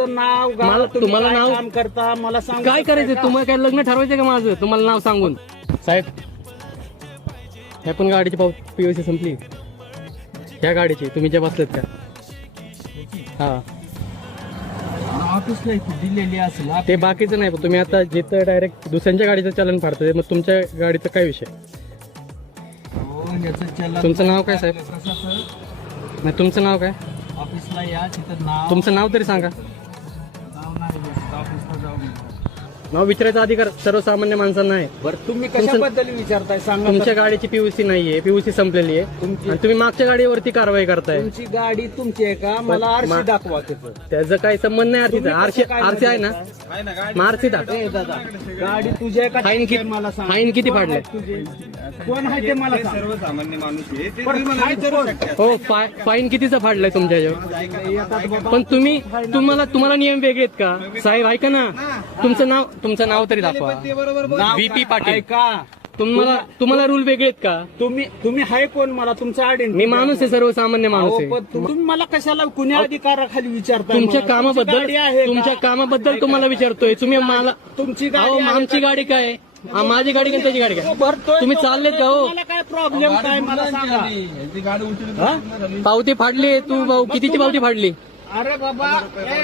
नाव तुम्हाला नाव काम करता मला सांग काय करायचं तुम्हाला काय लग्न ठरवायचं का माझं तुम्हाला नाव सांगून साहेब ह्या पण गाडीची पीओसी संपली ह्या गाडीची तुम्ही ज्या बसलेत का हा ऑफिसला दिलेली असेल ते बाकीचं नाही तुम्ही आता जिथं डायरेक्ट दुसऱ्यांच्या गाडीचं चलन फाडतं मग तुमच्या गाडीचं काय विषय तुमचं नाव काय साहेब नाही तुमचं नाव काय ऑफिसला या तिथं नाव तुमचं नाव तरी सांगा नाव नाही ऑफिसला जाऊन नाव विचारायचा अधिकार सर्वसामान्य माणसांना आहे बरं तुम्ही कशाबद्दल विचारताय सांगा तुमच्या गाडीची पीयूसी नाहीये पीयूसी संपलेली आहे आणि तुम्ही मागच्या गाडीवरती कारवाई करताय तुमची गाडी तुमची आहे का मला आरशी दाखवा तिथं त्याचा काही संबंध नाही आरसीचा आरसी आहे ना मग आरसी दाखव ए दादा गाडी तुझी आहे का फाईन तुमची किती आहे मला सांग फाईन किती कोण फाडलंय आहे तुझे? कोण आहे ते मला सांग सर्वसामान्य माणूस आहे ते पण तुम्हाला काय विचारू करू? शकता. हो फाईन कितीचा फाडलाय तुमच्या ह्याच्यावर येतात बाबा. पण तुम्हाला नियम वेगळे आहेत का साहेब ऐका ना तुमचं नाव तरी दाखवा ते बरोबर बोल. नाव VP काय? पाटील. ऐका तुम्हाला रूल वेगळे आहेत का तुम्ही आहे कोण मला तुमचा आयडेंटिटी मी माणूस आहे सर्वसामान्य माणूस आहे तुम्ही मला कशाला कुण्या अधिकाराखाली विचारता तुमच्या कामाबद्दल कामाबद्दल तुम्हाला विचारतोय तुम्ही मला तुमची अहो गाडी आमची गाडी काय आहे? माझी गाडी काय त्याची गाडी काय भरतोय तुम्ही चाललेत का हो तुम्हाला काय प्रॉब्लेम काय मला सांगा ती गाडी उचलून हा? पावती फाडली तू भाऊ कितीची पावती फाडली अरे बाबा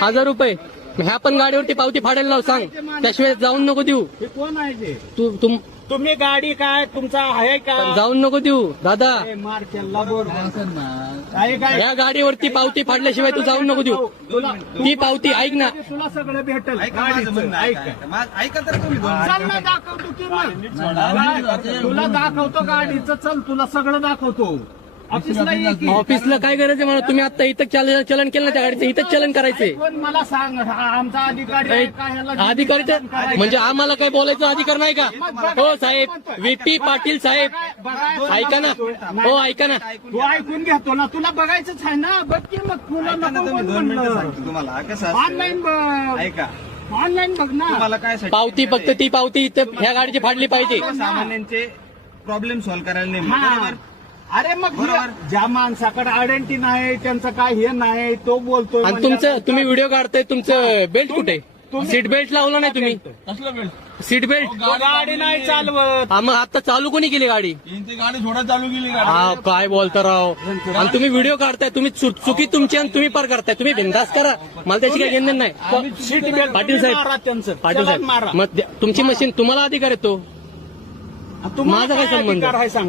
1000 रुपये ह्या पण गाडीवरती पावती फाडायला लाव सांग त्याशिवाय जाऊन नको देऊ हे कोण आहे ते तुम तुम्ही गाडी काय तुमचा आहे का जाऊन नको देऊ दादा ए, मार केला बोल काय काय या गाडीवरती पावती फाडल्याशिवाय तू जाऊन नको देऊ ती पावती ऐक ना तुला सगळं भेटल ऐका माझं म्हणणं ऐका. ऐका तर तुम्ही दोन चल ना दाखवतो की मग. तुला दाखवतो गाडीचं चल तुला सगळं दाखवतो ऑफिसला ये की ऑफिसला काय गरज आहे मला तुम्ही आता इथं चलन केलं ना त्या गाडीचं इथंच चलन करायचंय कोण मला सांग हा आमचा अधिकारी आहे का ह्याला अधिकारी चलन करायचं? म्हणजे आम्हाला काय बोलायचा अधिकार नाही का हो साहेब VP पाटील साहेब बघायचं ऐका ना हो ऐका ना तू ऐकून घेतो ना तुला बघायचंच आहे ना बघ की मग तुला ऐका ना नको तुम्ही कोण 2 मिनिटं म्हणलं सांगतो तुम्हाला कसं असतं. ऑनलाईन बघ ऐका ऑनलाईन बघ ना तुम्हाला काय साठी पावती फक्त ती पावती इथं ह्या गाडीची फाडली पाहिजे सामान्यांचे प्रॉब्लेम सॉल्व्ह करायला नाही हा. बरोबर अरे मग बरोबर. ज्या माणसाकडे आयडेंटिटी नाही त्यांचं काय हे नाही तो बोलतोय आणि म्हणजे तुम्ही व्हिडिओ काढताय तुमचं बेल्ट कुठे तुम्ही- सीट बेल्ट लावला नाही तुम्ही सीट बेल्ट तो गाडी नाही चालवत मग आता चालू कोणी केली गाडी गाडी थोडा चालू केली हा काय बोलता राव आणि तुम्ही व्हिडिओ काढताय तुम्ही चुकी तुमची आणि तुम्ही पार करताय तुम्ही बिंदास करा मला त्याची काही घेणं नाही सीट बेल्ट पाटील साहेब मारा त्यांचं पाटील चलन मारा साहेब मग तुमची मशीन तुम्हाला अधिकार येतो तुम्हाला माझा काय संबंध? अधिकार आहे सांगा